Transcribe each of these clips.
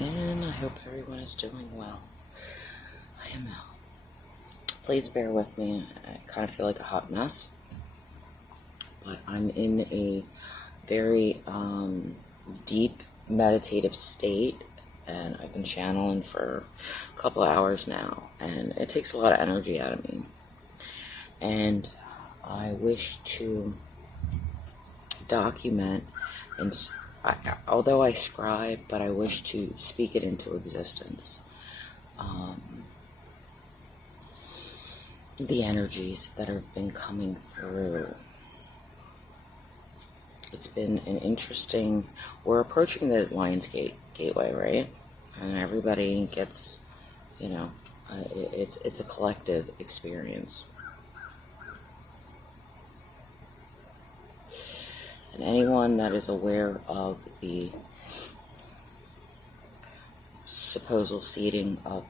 and I hope everyone is doing well. I am out. Please bear with me. I kind of feel like a hot mess, but I'm in a very deep meditative state, and I've been channeling for a couple of hours now, and it takes a lot of energy out of me. And I wish to document, and although I scribe, but I wish to speak it into existence. The energies that have been coming through. It's been an interesting, we're approaching the Lions Gateway, right? And everybody gets, it's a collective experience. And anyone that is aware of the supposed seeding of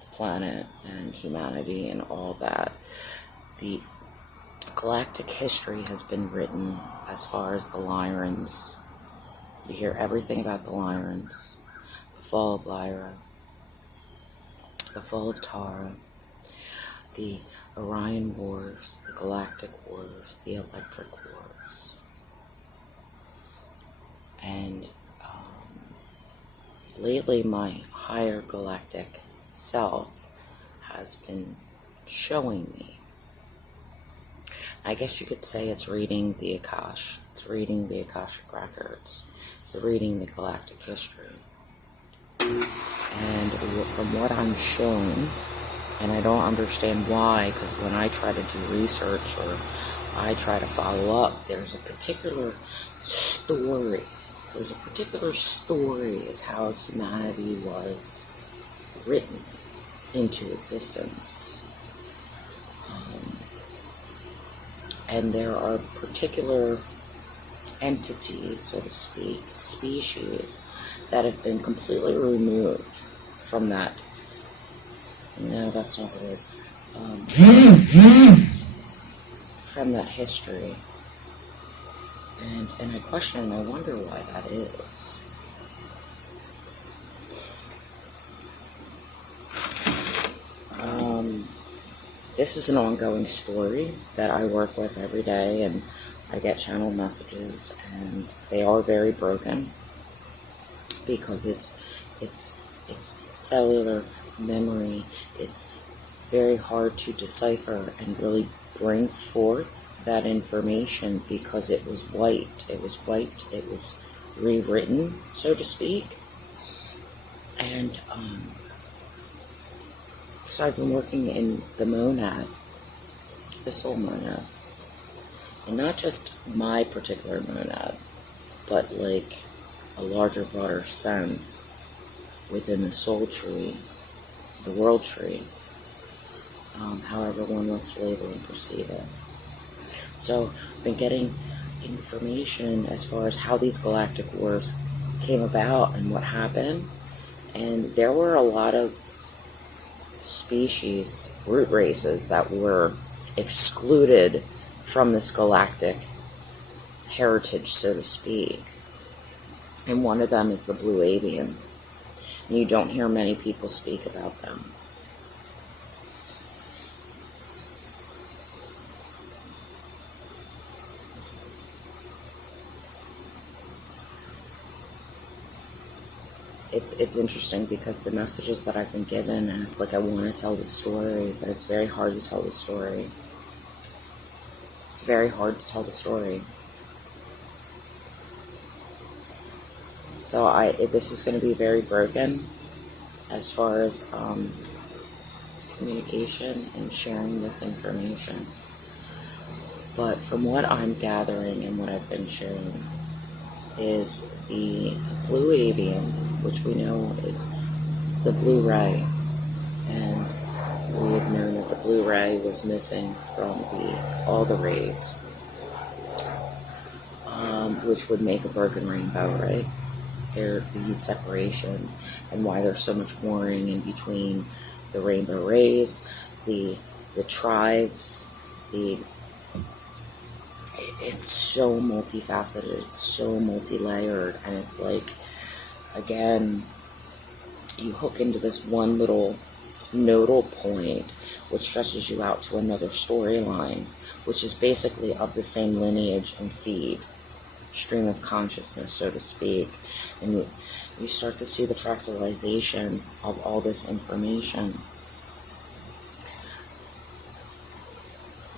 the planet and humanity and all that, the galactic history has been written as far as the Lyrans. You hear everything about the Lyrans, the fall of Lyra, the fall of Tara, the Orion Wars, the Galactic Wars, the Electric Wars. And lately my higher galactic self has been showing me. I guess you could say it's reading the Akash. It's reading the Akashic Records. It's reading the galactic history. And from what I'm shown, and I don't understand why, because when I try to do research or I try to follow up, there's a particular story. There's a particular story is how humanity was written into existence. And there are particular entities, so to speak, species, that have been completely removed from that. No, that's not the word. From that history. And I question and I wonder why that is. This is an ongoing story that I work with every day, and I get channel messages, and they are very broken because it's cellular memory. It's very hard to decipher and really bring forth that information because it was wiped. It was wiped. It was rewritten, so to speak. And so I've been working in the monad, the soul monad, and not just my particular monad, but like a larger, broader sense within the soul tree, the world tree, however one wants to label and perceive it. So I've been getting information as far as how these galactic wars came about and what happened, and there were a lot of species, root races, that were excluded from this galactic heritage, so to speak. And one of them is the blue avian. And you don't hear many people speak about them. It's interesting because the messages that I've been given, and it's like I want to tell the story, but it's very hard to tell the story. It's very hard to tell the story. So this is going to be very broken as far as communication and sharing this information. But from what I'm gathering and what I've been sharing is the blue avian, which we know is the blue ray, and we have known that the blue ray was missing from all the rays, which would make a broken rainbow, right? The separation, and why there's so much warring in between the rainbow rays, the tribes, it's so multifaceted, it's so multi-layered, and it's like, again, you hook into this one little nodal point, which stretches you out to another storyline, which is basically of the same lineage and feed, stream of consciousness, so to speak. And you start to see the fractalization of all this information,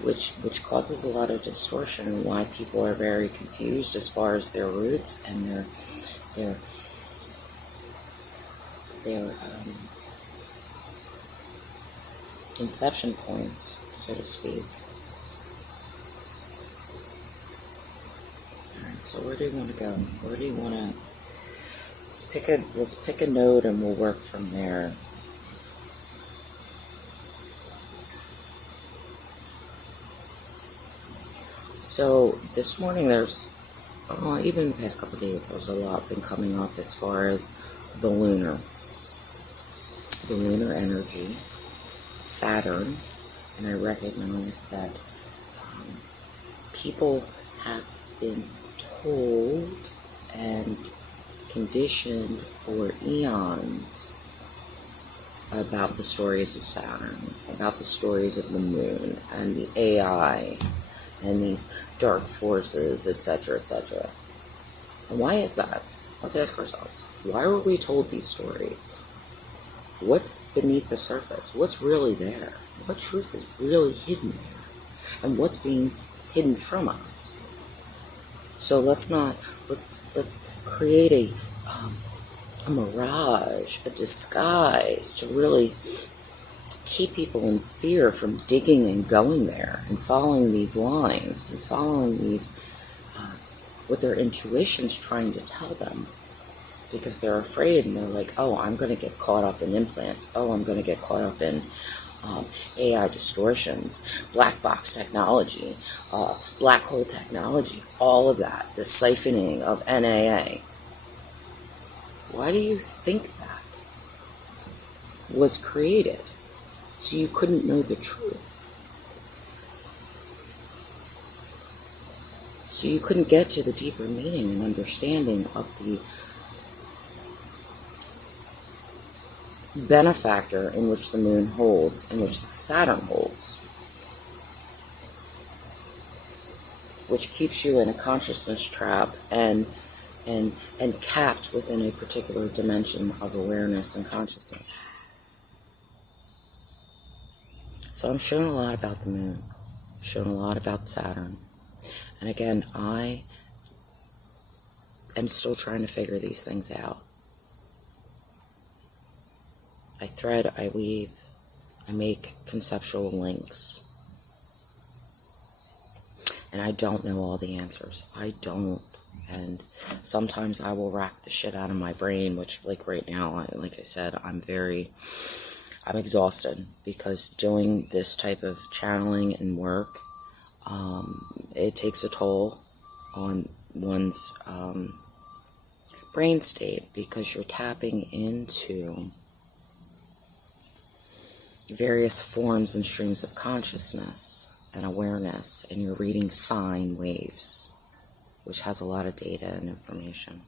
which causes a lot of distortion, and why people are very confused as far as their roots and their inception points, so to speak. Alright, so where do you want to go? Where do you want to... Let's pick a node and we'll work from there. So this morning even in the past couple of days, there's a lot been coming up as far as the lunar energy, Saturn, and I recognize that people have been told and conditioned for eons about the stories of Saturn, about the stories of the moon and the AI and these dark forces, etc., etc. And why is that? Let's ask ourselves, why were we told these stories? What's beneath the surface? What's really there? What truth is really hidden there? And what's being hidden from us? So let's create a mirage, a disguise to really keep people in fear from digging and going there and following these lines and following these what their intuition's trying to tell them, because they're afraid and they're like, oh, I'm going to get caught up in implants, oh, I'm going to get caught up in AI distortions, black box technology, black hole technology, all of that, the siphoning of NAA. Why do you think that was created? So you couldn't know the truth. So you couldn't get to the deeper meaning and understanding of the benefactor in which the moon holds, in which the Saturn holds, which keeps you in a consciousness trap and capped within a particular dimension of awareness and consciousness. So I'm showing a lot about the moon, showing a lot about Saturn. And again, I am still trying to figure these things out. I thread, I weave, I make conceptual links. And I don't know all the answers. I don't. And sometimes I will rack the shit out of my brain, which, like right now, like I said, I'm exhausted, because doing this type of channeling and work, it takes a toll on one's brain state, because you're tapping into various forms and streams of consciousness and awareness, and you're reading sine waves, which has a lot of data and information.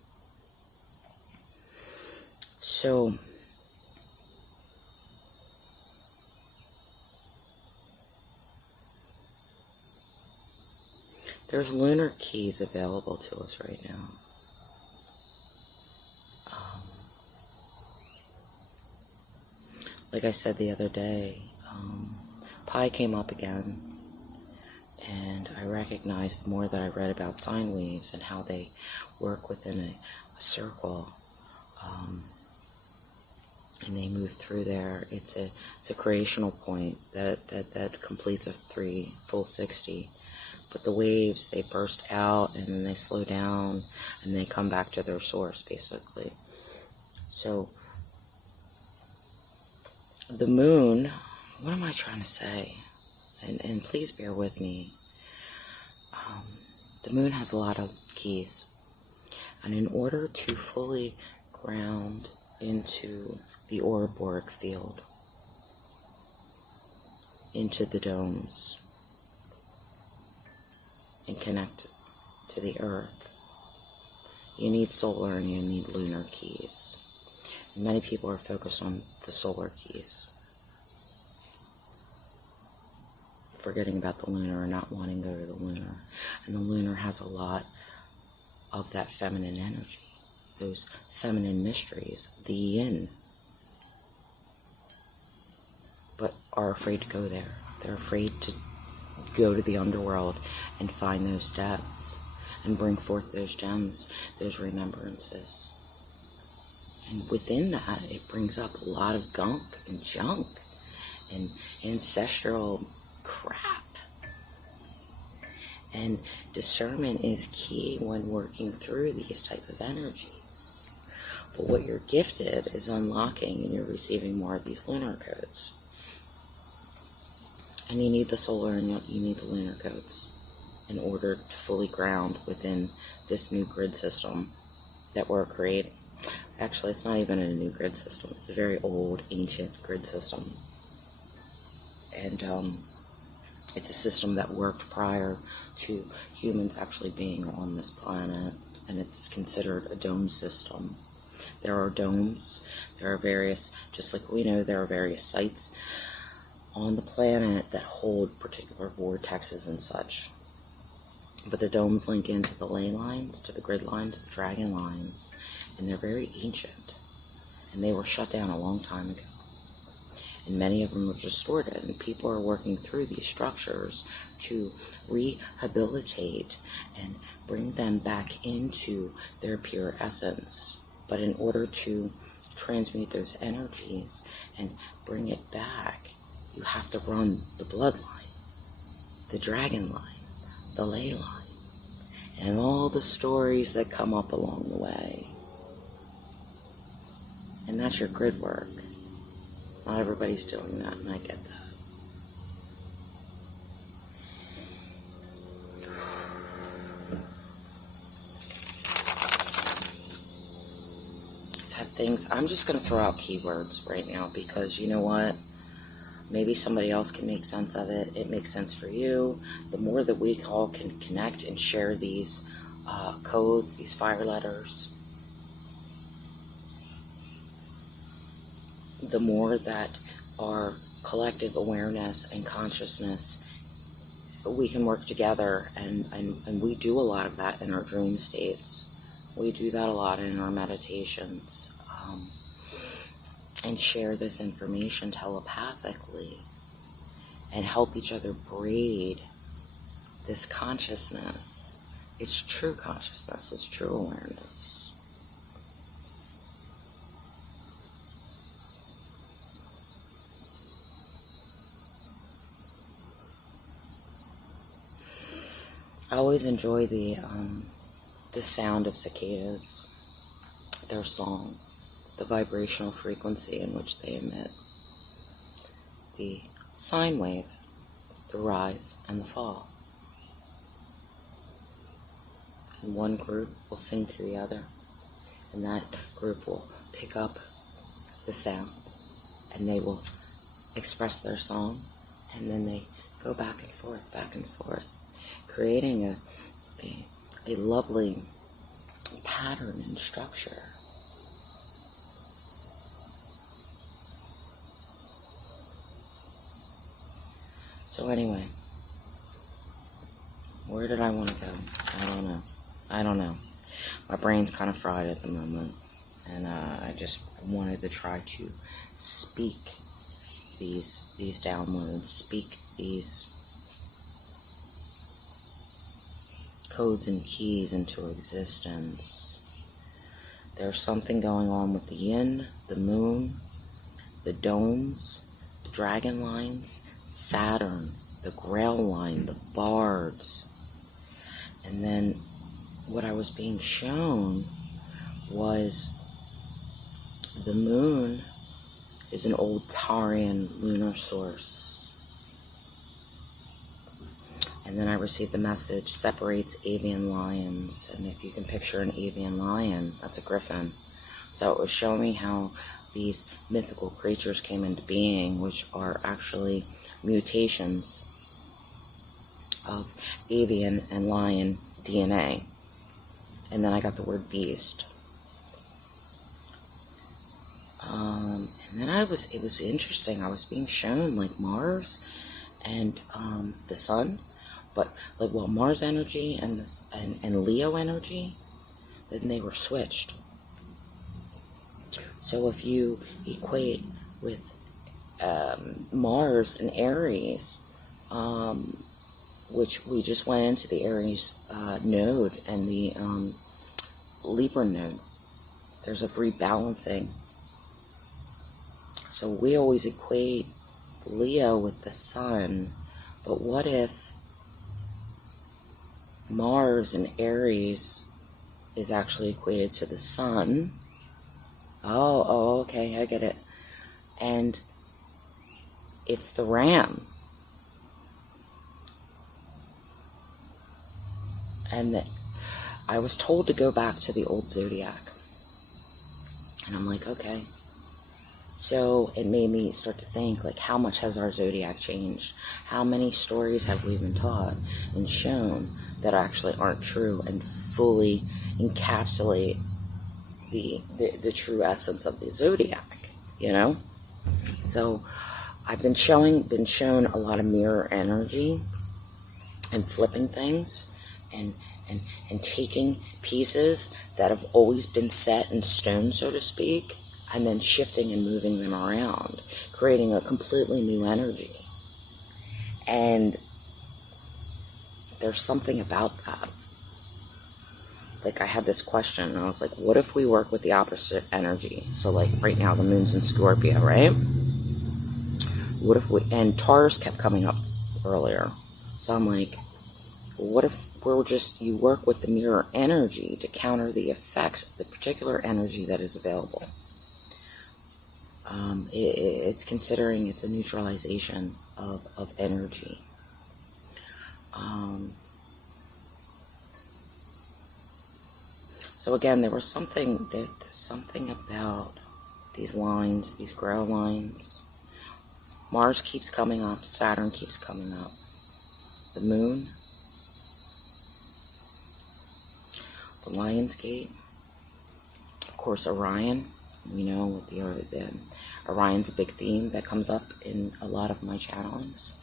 So there's lunar keys available to us right now. Like I said the other day, Pi came up again, and I recognized the more that I read about sine waves and how they work within a circle, and they move through there. It's a creational point that completes a full 60. But the waves, they burst out and then they slow down and they come back to their source, basically. So the moon, what am I trying to say? And please bear with me. The moon has a lot of keys. And in order to fully ground into the auroboric field, into the domes, and connect to the earth, you need solar and you need lunar keys. Many people are focused on the solar keys, forgetting about the lunar and not wanting to go to the lunar. And the lunar has a lot of that feminine energy, those feminine mysteries, the yin, but are afraid to go there. They're afraid to go to the underworld and find those depths and bring forth those gems, those remembrances. And within that, it brings up a lot of gunk and junk and ancestral crap. And discernment is key when working through these type of energies. But what you're gifted is unlocking, and you're receiving more of these lunar codes. And you need the solar and you need the lunar codes in order to fully ground within this new grid system that we're creating. Actually, it's not even a new grid system. It's a very old, ancient grid system. And it's a system that worked prior to humans actually being on this planet. And it's considered a dome system. There are domes. There are various, just like we know, there are various sites on the planet that hold particular vortexes and such. But the domes link into the ley lines, to the grid lines, the dragon lines, and they're very ancient. And they were shut down a long time ago. And many of them were distorted, and people are working through these structures to rehabilitate and bring them back into their pure essence. But in order to transmute those energies and bring it back, you have to run the bloodline, the dragon line, the ley line, and all the stories that come up along the way. And that's your grid work. Not everybody's doing that, and I get that. I'm just going to throw out keywords right now because you know what? Maybe somebody else can make sense of it. It makes sense for you. The more that we all can connect and share these codes, these fire letters, the more that our collective awareness and consciousness, we can work together. And we do a lot of that in our dream states. We do that a lot in our meditations. And share this information telepathically and help each other breed this consciousness. It's true consciousness. It's true awareness. I always enjoy the sound of cicadas, their song, the vibrational frequency in which they emit, the sine wave, the rise and the fall. And one group will sing to the other, and that group will pick up the sound, and they will express their song, and then they go back and forth, creating a lovely pattern and structure. So anyway, where did I want to go? I don't know. My brain's kind of fried at the moment, and I just wanted to try to speak these downloads, speak these codes and keys into existence. There's something going on with the yin, the moon, the domes, the dragon lines, Saturn, the Grail line, the bards. And then what I was being shown was the moon is an old Tarian lunar source. And then I received the message, separates avian lions. And if you can picture an avian lion, that's a griffin. So it was showing me how these mythical creatures came into being, which are actually mutations of avian and lion DNA. And then I got the word beast. And then it was interesting. I was being shown like Mars and the sun, but like Mars energy and this and Leo energy, then they were switched. So if you equate with Mars and Aries, which we just went into the Aries node and the Libra node, there's a rebalancing. So we always equate Leo with the sun, but what if Mars in Aries is actually equated to the sun? Oh, okay, I get it. And it's the ram. And I was told to go back to the old zodiac. And I'm like, okay. So it made me start to think, like, how much has our zodiac changed? How many stories have we been taught and shown that actually aren't true and fully encapsulate the true essence of the zodiac, you know? So I've been shown a lot of mirror energy and flipping things and taking pieces that have always been set in stone, so to speak, and then shifting and moving them around, creating a completely new energy. And there's something about that. Like, I had this question, and I was like, what if we work with the opposite energy? So, like, right now, the moon's in Scorpio, right? What if we, and Taurus kept coming up earlier. So I'm like, what if you work with the mirror energy to counter the effects of the particular energy that is available? It's considering it's a neutralization of energy. So again, there was something about these lines, these grow lines. Mars keeps coming up, Saturn keeps coming up. The moon, the Lion's Gate, of course Orion. We know what the Orion's a big theme that comes up in a lot of my channelings,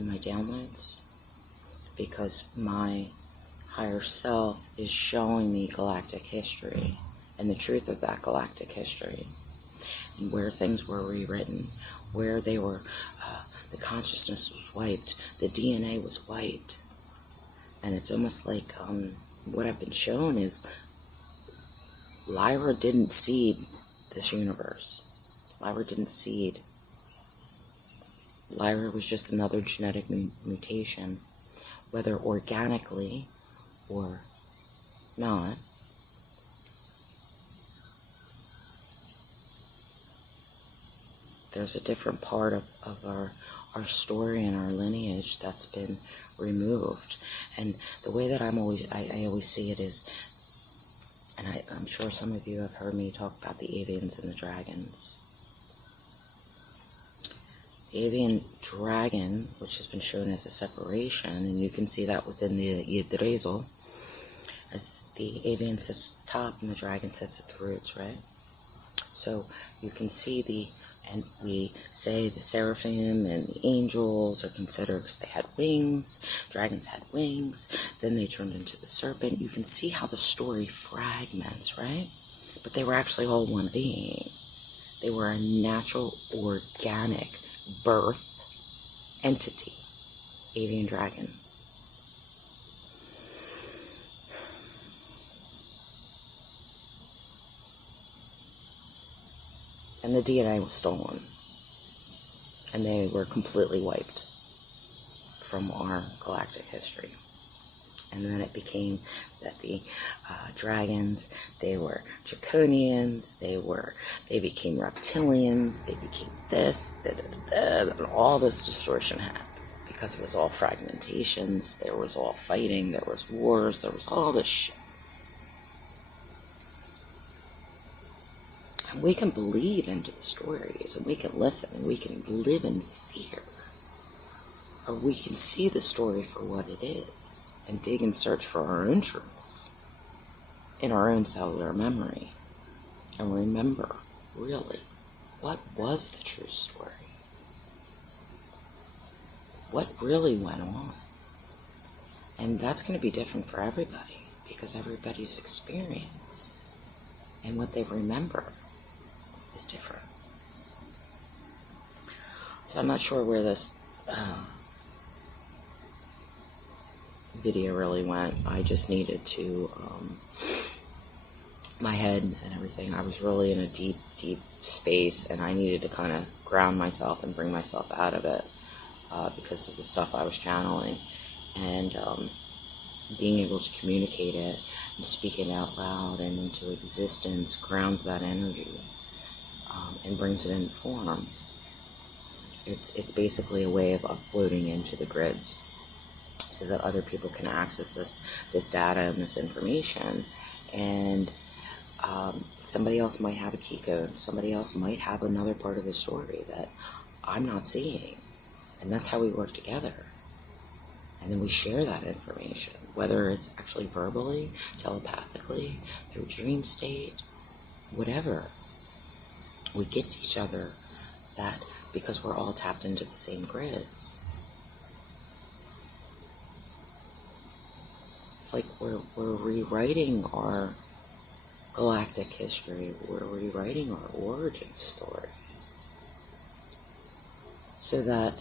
in my downloads, because my higher self is showing me galactic history and the truth of that galactic history, and where things were rewritten, where they were, the consciousness was wiped, the DNA was wiped, and it's almost like what I've been shown is Lyra didn't seed this universe. Lyra didn't seed. Lyra was just another genetic mutation, whether organically or not. There's a different part of our story and our lineage that's been removed. And the way that I always see it is, and I'm sure some of you have heard me talk about the avians and the dragons. The avian dragon, which has been shown as a separation, and you can see that within the Yidrezo, as the avian sits at the top and the dragon sits at the roots, right? So you can see and we say the seraphim and the angels are considered because they had wings, dragons had wings, then they turned into the serpent. You can see how the story fragments, right? But they were actually all one being. They were a natural, organic, birthed entity, avian dragon. And the DNA was stolen. And they were completely wiped from our galactic history. And then it became that the dragons, they were draconians, they became reptilians, they became this, and all this distortion happened. Because it was all fragmentations, there was all fighting, there was wars, there was all this shit. And we can believe into the stories, and we can listen, and we can live in fear. Or we can see the story for what it is, and dig and search for our own truths in our own cellular memory, and remember really? What was the true story? What really went on? And that's going to be different for everybody, because everybody's experience and what they remember is different. So I'm not sure where this video really went. I just needed to, my head and everything, I was really in a deep, deep space, and I needed to kind of ground myself and bring myself out of it because of the stuff I was channeling. And being able to communicate it and speak it out loud and into existence grounds that energy and brings it into form. It's basically a way of uploading into the grids so that other people can access this data and this information. And somebody else might have a key code. Somebody else might have another part of the story that I'm not seeing. And that's how we work together. And then we share that information, whether it's actually verbally, telepathically, through dream state, whatever. We give to each other that because we're all tapped into the same grids. It's like we're rewriting our galactic history. We're rewriting our origin stories. So that,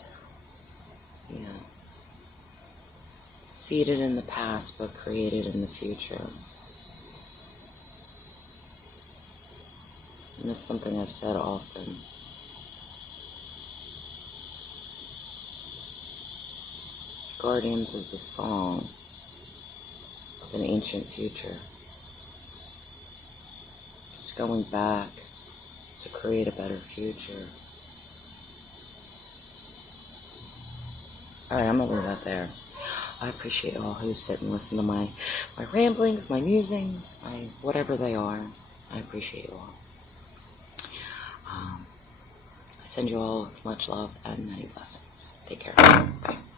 seated in the past but created in the future. And that's something I've said often. Guardians of the song of an ancient future. It's going back to create a better future. Alright, I'm gonna leave that there. I appreciate all who sit and listen to my ramblings, my musings, my whatever they are. I appreciate you all. I send you all much love and many blessings. Take care. Bye.